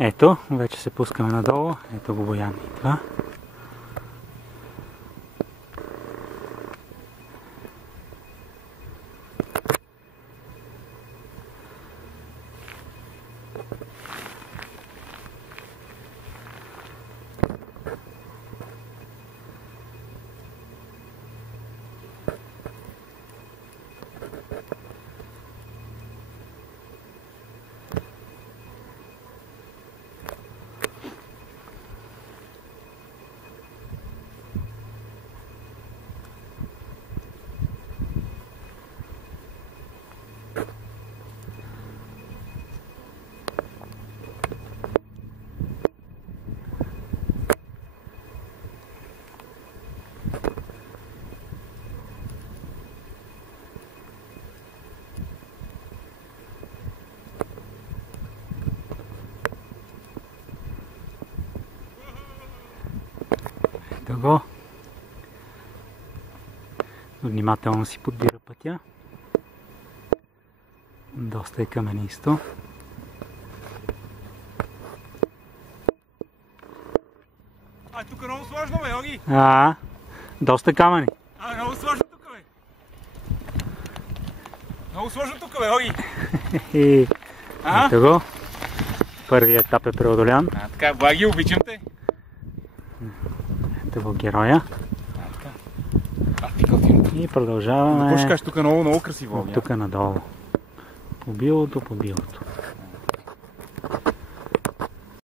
Ето, вече се пускаме надолу. Ето го Боян идва. Ето го. Внимателно си подбира пътя. Доста е каменисто. Тук е много сложно, бе, Йоги! Доста камъни. Много сложно тук, бе! Много сложно тук, бе, Йоги! Ето го. Първият етап е преодолян. Така, Благи, обичам те! Ето го героя. И продължаваме. Тук е много красиво. От тук надолу. По билото, по билото.